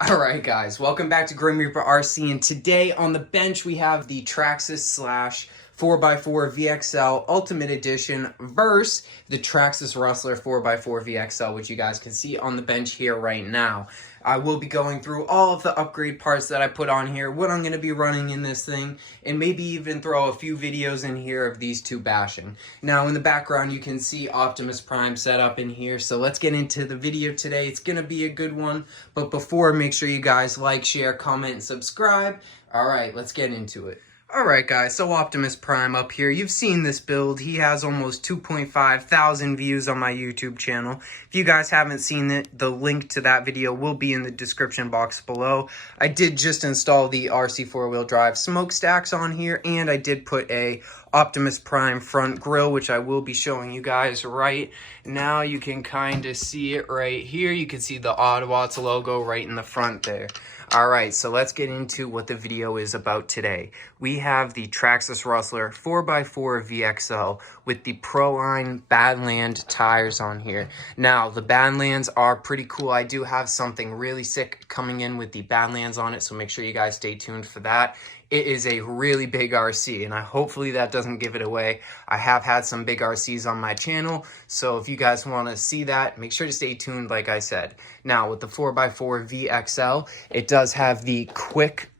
Alright guys, welcome back to Grim Reaper RC, and today on the bench we have the Traxxas Slash 4x4 VXL Ultimate Edition versus the Traxxas Rustler 4x4 VXL, which you guys can see on the bench here right now. I will be going through all of the upgrade parts that I put on here, what I'm going to be running in this thing, and maybe even throw a few videos in here of these two bashing. Now in the background you can see Optimus Prime set up in here, so let's get into the video today. It's going to be a good one, but before, make sure you guys like, share, comment, and subscribe. Alright, let's get into it. Alright guys, so Optimus Prime up here. You've seen this build. He has almost 2.5 thousand views on my YouTube channel. If you guys haven't seen it, the link to that video will be in the description box below. I did just install the RC 4-wheel drive smokestacks on here, and I did put a Optimus Prime front grille, which I will be showing you guys right now. You can kind of see it right here. You can see the Autobots logo right in the front there. Alright, so let's get into what the video is about today. We have the Traxxas Rustler 4x4 VXL with the Proline Badland tires on here. Now, the Badlands are pretty cool. I do have something really sick coming in with the Badlands on it, so make sure you guys stay tuned for that. It is a really big RC, and hopefully that doesn't give it away. I have had some big RCs on my channel, so if you guys want to see that, make sure to stay tuned like I said. Now, with the 4x4 VXL, it does have the quick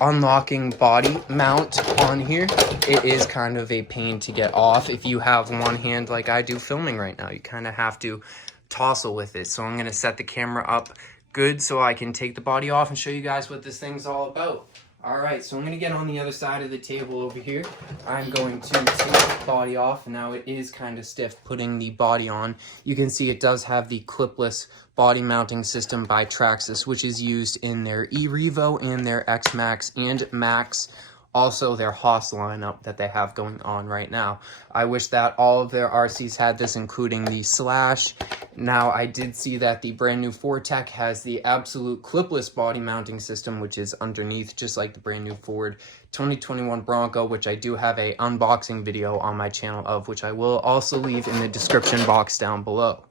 unlocking body mount on here. It is kind of a pain to get off if you have one hand like I do filming right now. You kind of have to tossle with it, so I'm going to set the camera up good so I can take the body off and show you guys what this thing's all about. Alright, so I'm going to get on the other side of the table over here. I'm going to take the body off. Now it is kind of stiff putting the body on. You can see it does have the clipless body mounting system by Traxxas, which is used in their E-Revo and their X-Max and Max. Also their Haas lineup that they have going on right now. I wish that all of their RCs had this, including the Slash. Now, I did see that the brand new Ford Tech has the absolute clipless body mounting system, which is underneath, just like the brand new Ford 2021 Bronco, which I do have a unboxing video on my channel of, which I will also leave in the description box down below.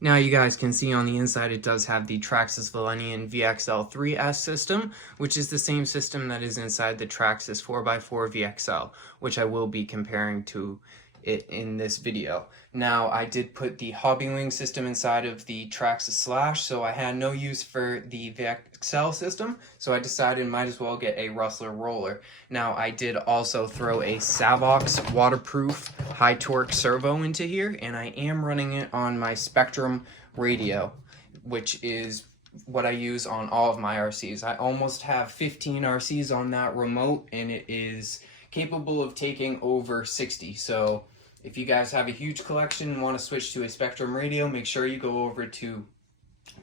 Now you guys can see on the inside it does have the Traxxas Velineon VXL 3S system, which is the same system that is inside the Traxxas 4x4 VXL, which I will be comparing to it in this video. Now, I did put the hobbywing system inside of the Traxxas Slash, so I had no use for the VXL system, so I decided might as well get a Rustler roller. Now, I did also throw a Savox waterproof high torque servo into here, and I am running it on my Spectrum radio, which is what I use on all of my RCs. I almost have 15 RCs on that remote, and it is capable of taking over 60, so if you guys have a huge collection and want to switch to a Spectrum radio, make sure you go over to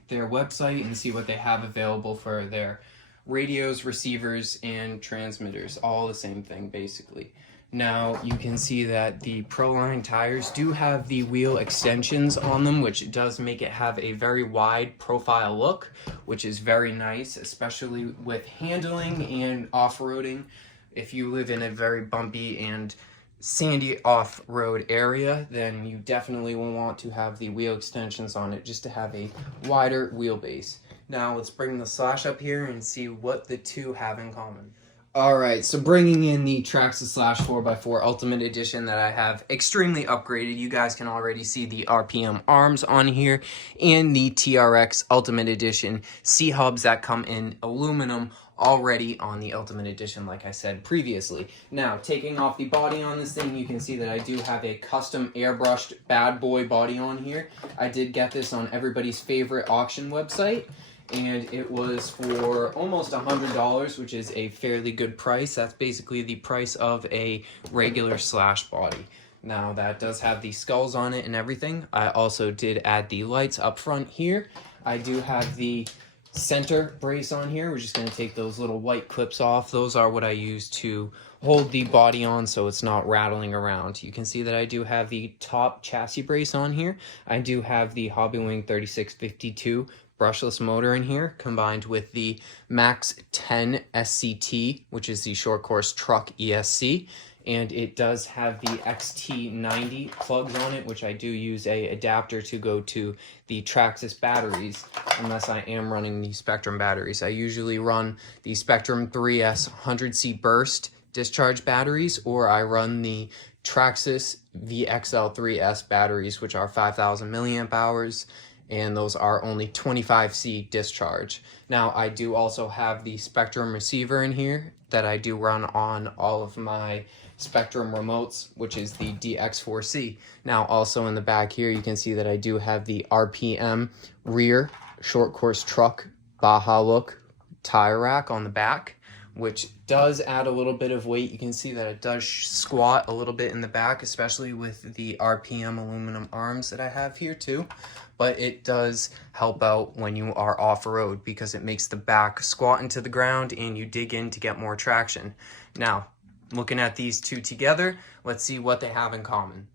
their website and see what they have available for their radios, receivers, and transmitters. All the same thing, basically. Now, you can see that the Proline tires do have the wheel extensions on them, which does make it have a very wide profile look, which is very nice, especially with handling and off-roading. If you live in a very bumpy and sandy off-road area, then you definitely will want to have the wheel extensions on it just to have a wider wheelbase. Now let's bring the Slash up here and see what the two have in common. Alright, so bringing in the Traxxas Slash 4x4 Ultimate Edition that I have extremely upgraded. You guys can already see the RPM arms on here and the TRX Ultimate Edition C-hubs that come in aluminum already on the Ultimate Edition, like I said previously. Now, taking off the body on this thing, you can see that I do have a custom airbrushed bad boy body on here. I did get this on everybody's favorite auction website, and it was for almost $100, which is a fairly good price. That's basically the price of a regular Slash body. Now, that does have the skulls on it and everything. I also did add the lights up front here. I do have the center brace on here. We're just going to take those little white clips off. Those are what I use to hold the body on so it's not rattling around. You can see that I do have the top chassis brace on here. I do have the Hobbywing 3652 brushless motor in here, combined with the Max 10 SCT, which is the short course truck ESC. and it does have the XT90 plugs on it, which I do use a adapter to go to the Traxxas batteries, unless I am running the Spectrum batteries. I usually run the Spectrum 3S 100C burst discharge batteries, or I run the Traxxas VXL 3S batteries, which are 5,000 milliamp hours, and those are only 25C discharge. Now, I do also have the Spectrum receiver in here that I do run on all of my Spectrum remotes, which is the DX4C. Now, also in the back here, you can see that I do have the RPM rear short course truck Baja look tire rack on the back, which does add a little bit of weight. You can see that it does squat a little bit in the back, especially with the RPM aluminum arms that I have here too. But it does help out when you are off-road because it makes the back squat into the ground and you dig in to get more traction. Now, looking at these two together, let's see what they have in common.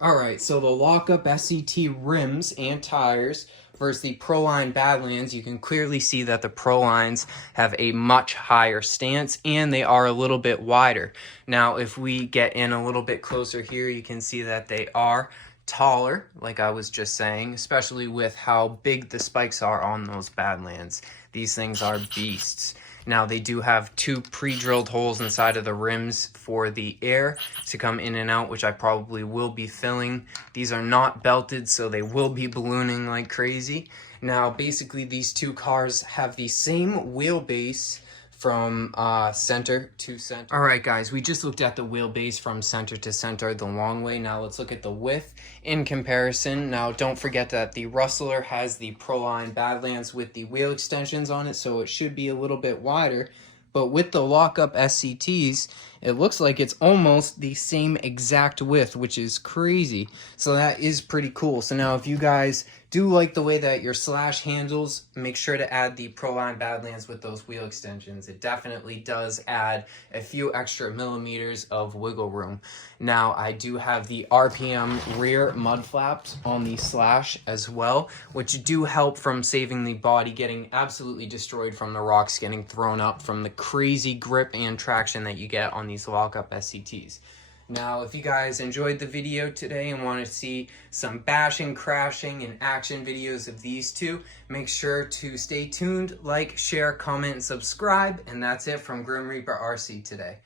Alright, so the lockup SCT rims and tires versus the Proline Badlands, you can clearly see that the Prolines have a much higher stance and they are a little bit wider. Now, if we get in a little bit closer here, you can see that they are taller, like I was just saying, especially with how big the spikes are on those Badlands. These things are beasts. Now, they do have two pre-drilled holes inside of the rims for the air to come in and out, which I probably will be filling. These are not belted, so they will be ballooning like crazy. Now, basically, these two cars have the same wheelbase from center to center. All right, guys, we just looked at the wheelbase from center to center the long way. Now let's look at the width in comparison. Now, don't forget that the Rustler has the Proline Badlands with the wheel extensions on it, so it should be a little bit wider. But with the lockup SCTs, it looks like it's almost the same exact width, which is crazy. So that is pretty cool. So now if you guys do like the way that your Slash handles, make sure to add the Proline Badlands with those wheel extensions. It definitely does add a few extra millimeters of wiggle room. Now, I do have the RPM rear mud flaps on the Slash as well, which do help from saving the body getting absolutely destroyed from the rocks getting thrown up from the crazy grip and traction that you get on these lockup SCTs. Now, if you guys enjoyed the video today and want to see some bashing, crashing, and action videos of these two, make sure to stay tuned, like, share, comment, and subscribe. And that's it from Grim Reaper RC today.